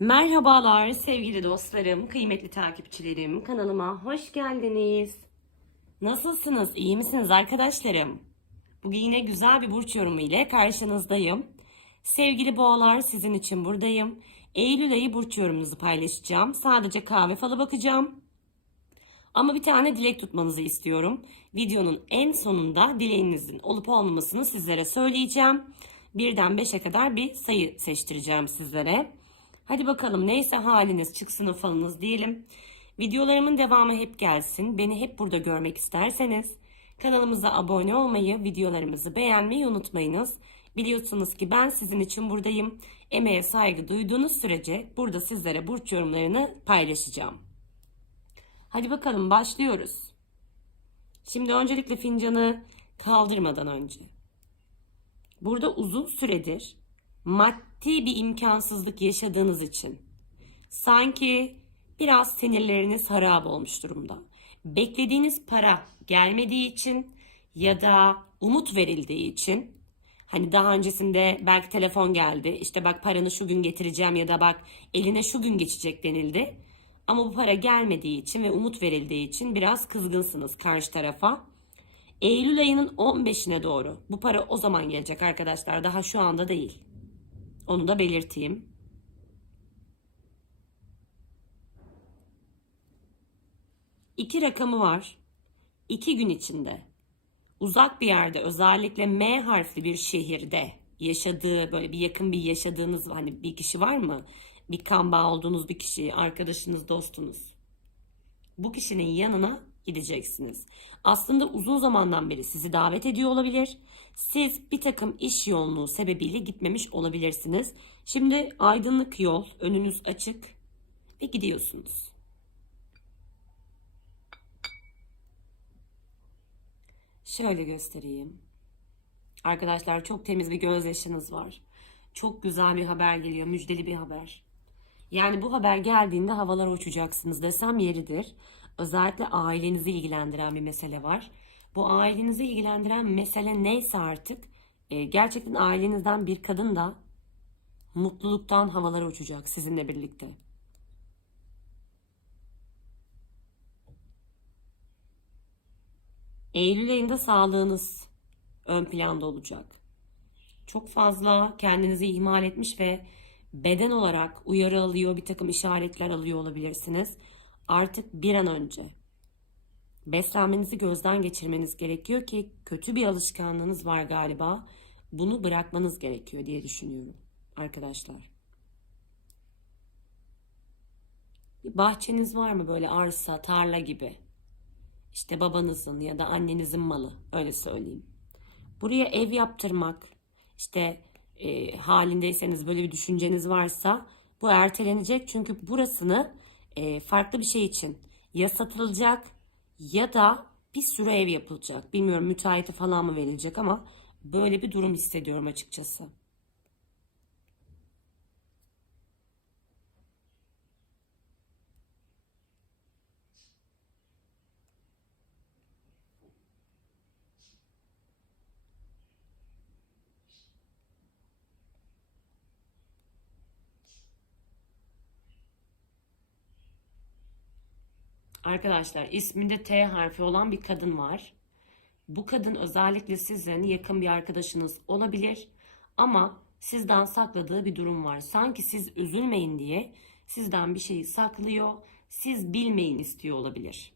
Merhabalar sevgili dostlarım, kıymetli takipçilerim. Kanalıma hoş geldiniz. Nasılsınız? İyi misiniz arkadaşlarım? Bugün yine güzel bir burç yorumu ile karşınızdayım. Sevgili boğalar sizin için buradayım. Eylül ayı burç yorumunuzu paylaşacağım. Sadece kahve falı bakacağım. Ama bir tane dilek tutmanızı istiyorum. Videonun en sonunda dileğinizin olup olmamasını sizlere söyleyeceğim. Birden 5'e kadar bir sayı seçtireceğim sizlere. Hadi bakalım neyse haliniz çıksın falınız diyelim. Videolarımın devamı hep gelsin. Beni hep burada görmek isterseniz kanalımıza abone olmayı, videolarımızı beğenmeyi unutmayınız. Biliyorsunuz ki ben sizin için buradayım. Emeğe saygı duyduğunuz sürece burada sizlere burç yorumlarını paylaşacağım. Hadi bakalım başlıyoruz. Şimdi öncelikle fincanı kaldırmadan önce. Burada uzun süredir maddi bir imkansızlık yaşadığınız için sanki biraz sinirleriniz harap olmuş durumda. Beklediğiniz para gelmediği için ya da umut verildiği için hani daha öncesinde belki telefon geldi işte bak paranı şu gün getireceğim ya da bak eline şu gün geçecek denildi. Ama bu para gelmediği için ve umut verildiği için biraz kızgınsınız karşı tarafa. Eylül ayının 15'ine doğru bu para o zaman gelecek arkadaşlar daha şu anda değil. Onu da belirteyim. İki rakamı var. İki gün içinde uzak bir yerde özellikle M harfli bir şehirde yaşadığı böyle bir yakın bir yaşadığınız hani bir kişi var mı? Bir kan bağı olduğunuz bir kişi, arkadaşınız, dostunuz. Bu kişinin yanına gideceksiniz. Aslında uzun zamandan beri sizi davet ediyor olabilir. Siz bir takım iş yoğunluğu sebebiyle gitmemiş olabilirsiniz. Şimdi aydınlık yol, önünüz açık ve gidiyorsunuz. Şöyle göstereyim. Arkadaşlar çok temiz bir gözyaşınız var. Çok güzel bir haber geliyor, müjdeli bir haber. Yani bu haber geldiğinde havalara uçacaksınız desem yeridir. Özellikle ailenizi ilgilendiren bir mesele var. Bu ailenizi ilgilendiren mesele neyse artık e, gerçekten ailenizden bir kadın da mutluluktan havalara uçacak sizinle birlikte. Eylül ayında sağlığınız ön planda olacak. Çok fazla kendinizi ihmal etmiş ve beden olarak uyarı alıyor, bir takım işaretler alıyor olabilirsiniz. Artık bir an önce beslenmenizi gözden geçirmeniz gerekiyor ki kötü bir alışkanlığınız var galiba. Bunu bırakmanız gerekiyor diye düşünüyorum arkadaşlar. Bir bahçeniz var mı böyle arsa, tarla gibi? İşte babanızın ya da annenizin malı öyle söyleyeyim. Buraya ev yaptırmak, işte e, halindeyseniz böyle bir düşünceniz varsa bu ertelenecek. Çünkü burasını e, farklı bir şey için ya satılacak ya da bir sürü ev yapılacak. Bilmiyorum müteahhite falan mı verilecek ama böyle bir durum hissediyorum açıkçası. Arkadaşlar isminde T harfi olan bir kadın var. Bu kadın özellikle sizin yakın bir arkadaşınız olabilir ama sizden sakladığı bir durum var. Sanki siz üzülmeyin diye sizden bir şeyi saklıyor. Siz bilmeyin istiyor olabilir.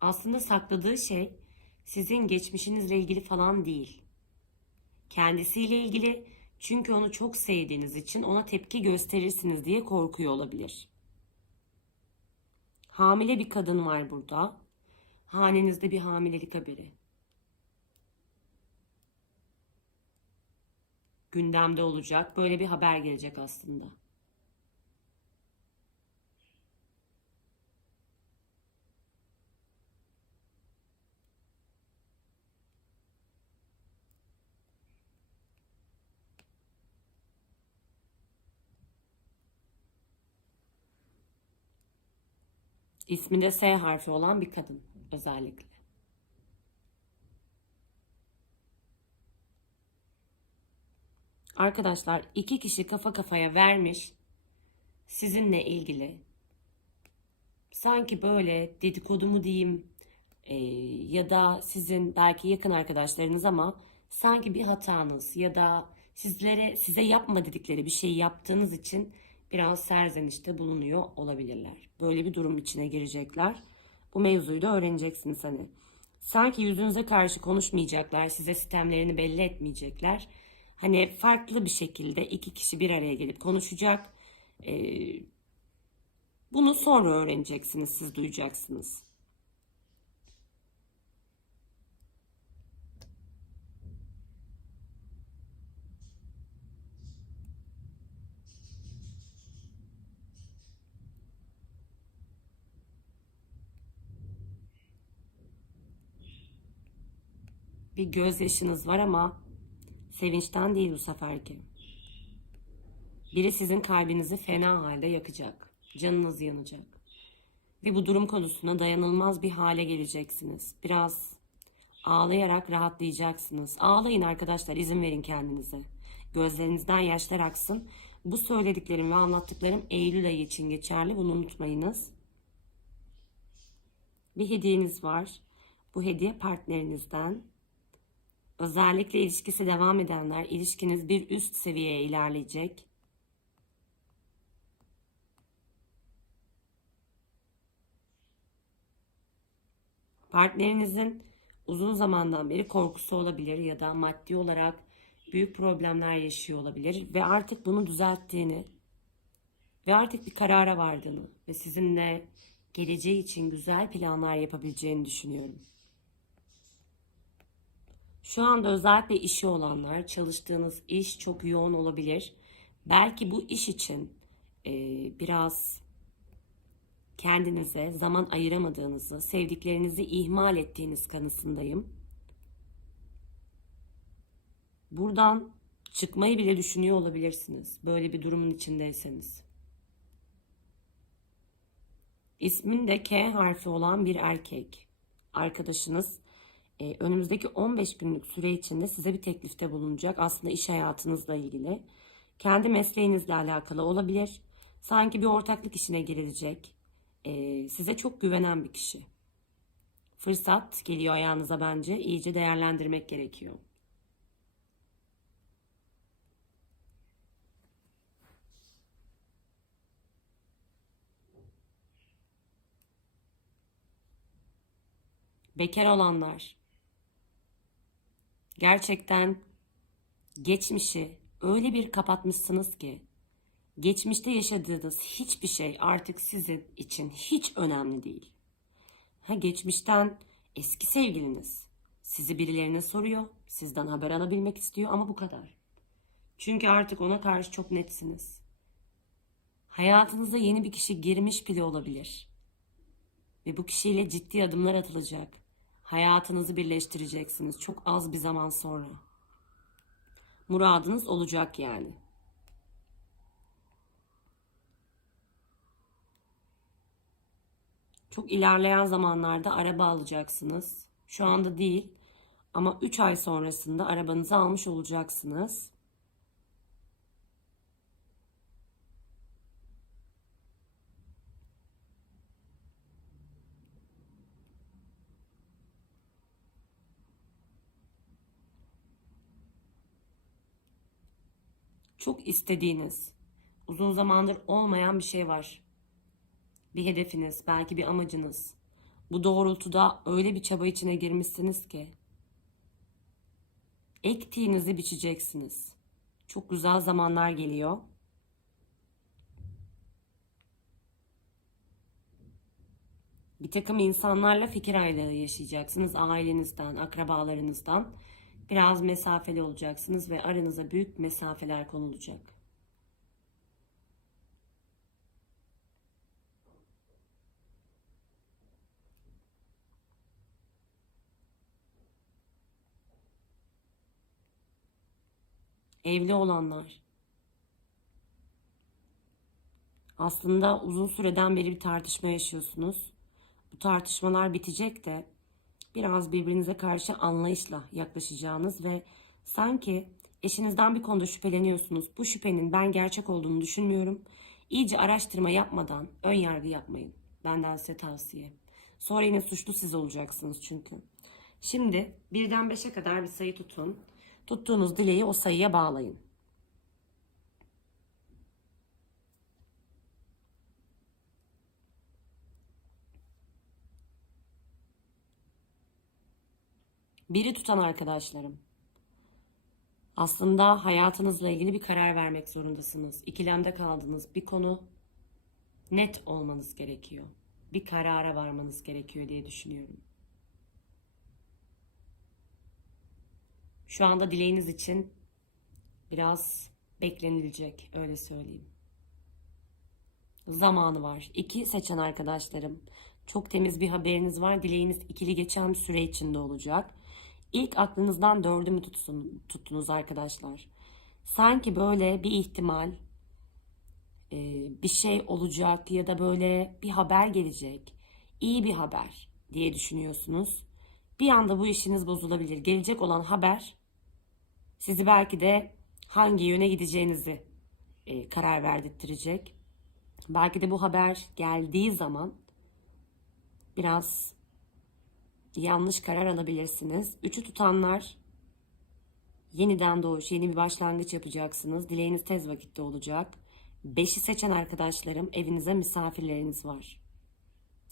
Aslında sakladığı şey sizin geçmişinizle ilgili falan değil. Kendisiyle ilgili çünkü onu çok sevdiğiniz için ona tepki gösterirsiniz diye korkuyor olabilir. Hamile bir kadın var burada. Hanenizde bir hamilelik haberi. Gündemde olacak. Böyle bir haber gelecek aslında. İsminde S harfi olan bir kadın özellikle. Arkadaşlar iki kişi kafa kafaya vermiş sizinle ilgili. Sanki böyle dedikodu mu diyeyim e, ya da sizin belki yakın arkadaşlarınız ama sanki bir hatanız ya da sizlere size yapma dedikleri bir şeyi yaptığınız için biraz serzenişte bulunuyor olabilirler. Böyle bir durum içine girecekler. Bu mevzuyu da öğreneceksiniz hani. Sanki yüzünüze karşı konuşmayacaklar, size sistemlerini belli etmeyecekler. Hani farklı bir şekilde iki kişi bir araya gelip konuşacak. Ee, bunu sonra öğreneceksiniz, siz duyacaksınız. Bir gözyaşınız var ama sevinçten değil bu seferki. Biri sizin kalbinizi fena halde yakacak. Canınız yanacak. Ve bu durum konusunda dayanılmaz bir hale geleceksiniz. Biraz ağlayarak rahatlayacaksınız. Ağlayın arkadaşlar, izin verin kendinize. Gözlerinizden yaşlar aksın. Bu söylediklerim ve anlattıklarım Eylül ayı için geçerli. Bunu unutmayınız. Bir hediyeniz var. Bu hediye partnerinizden. Özellikle ilişkisi devam edenler, ilişkiniz bir üst seviyeye ilerleyecek. Partnerinizin uzun zamandan beri korkusu olabilir ya da maddi olarak büyük problemler yaşıyor olabilir ve artık bunu düzelttiğini ve artık bir karara vardığını ve sizinle geleceği için güzel planlar yapabileceğini düşünüyorum. Şu anda özellikle işi olanlar, çalıştığınız iş çok yoğun olabilir. Belki bu iş için e, biraz kendinize zaman ayıramadığınızı, sevdiklerinizi ihmal ettiğiniz kanısındayım. Buradan çıkmayı bile düşünüyor olabilirsiniz. Böyle bir durumun içindeyseniz. İsminde K harfi olan bir erkek. Arkadaşınız e, önümüzdeki 15 günlük süre içinde size bir teklifte bulunacak. Aslında iş hayatınızla ilgili. Kendi mesleğinizle alakalı olabilir. Sanki bir ortaklık işine girilecek. E, size çok güvenen bir kişi. Fırsat geliyor ayağınıza bence. İyice değerlendirmek gerekiyor. Bekar olanlar gerçekten geçmişi öyle bir kapatmışsınız ki geçmişte yaşadığınız hiçbir şey artık sizin için hiç önemli değil. Ha geçmişten eski sevgiliniz sizi birilerine soruyor, sizden haber alabilmek istiyor ama bu kadar. Çünkü artık ona karşı çok netsiniz. Hayatınıza yeni bir kişi girmiş bile olabilir. Ve bu kişiyle ciddi adımlar atılacak. Hayatınızı birleştireceksiniz çok az bir zaman sonra. Muradınız olacak yani. Çok ilerleyen zamanlarda araba alacaksınız. Şu anda değil ama 3 ay sonrasında arabanızı almış olacaksınız. Çok istediğiniz, uzun zamandır olmayan bir şey var. Bir hedefiniz, belki bir amacınız. Bu doğrultuda öyle bir çaba içine girmişsiniz ki ektiğinizi biçeceksiniz. Çok güzel zamanlar geliyor. Bir takım insanlarla fikir ayrılığı yaşayacaksınız. Ailenizden, akrabalarınızdan. Biraz mesafeli olacaksınız ve aranıza büyük mesafeler konulacak. Evli olanlar. Aslında uzun süreden beri bir tartışma yaşıyorsunuz. Bu tartışmalar bitecek de biraz birbirinize karşı anlayışla yaklaşacağınız ve sanki Eşinizden bir konuda şüpheleniyorsunuz. Bu şüphenin ben gerçek olduğunu düşünmüyorum. İyice araştırma yapmadan ön yargı yapmayın. Benden size tavsiye. Sonra yine suçlu siz olacaksınız çünkü. Şimdi birden beşe kadar bir sayı tutun. Tuttuğunuz dileği o sayıya bağlayın. Biri tutan arkadaşlarım. Aslında hayatınızla ilgili bir karar vermek zorundasınız. İkilemde kaldınız. Bir konu net olmanız gerekiyor. Bir karara varmanız gerekiyor diye düşünüyorum. Şu anda dileğiniz için biraz beklenilecek, öyle söyleyeyim. Zamanı var. İki seçen arkadaşlarım. Çok temiz bir haberiniz var. Dileğiniz ikili geçen süre içinde olacak. İlk aklınızdan dördü mü tutsun, tuttunuz arkadaşlar? Sanki böyle bir ihtimal, e, bir şey olacak ya da böyle bir haber gelecek. iyi bir haber diye düşünüyorsunuz. Bir anda bu işiniz bozulabilir. Gelecek olan haber sizi belki de hangi yöne gideceğinizi e, karar verdirtecek. Belki de bu haber geldiği zaman biraz yanlış karar alabilirsiniz. Üçü tutanlar yeniden doğuş, yeni bir başlangıç yapacaksınız. Dileğiniz tez vakitte olacak. Beşi seçen arkadaşlarım evinize misafirleriniz var.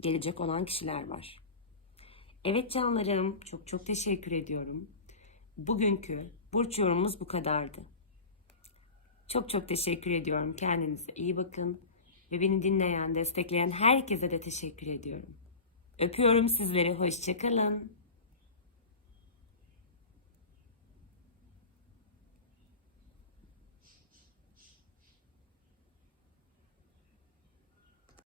Gelecek olan kişiler var. Evet canlarım çok çok teşekkür ediyorum. Bugünkü burç yorumumuz bu kadardı. Çok çok teşekkür ediyorum. Kendinize iyi bakın. Ve beni dinleyen, destekleyen herkese de teşekkür ediyorum. Öpüyorum sizleri. Hoşçakalın.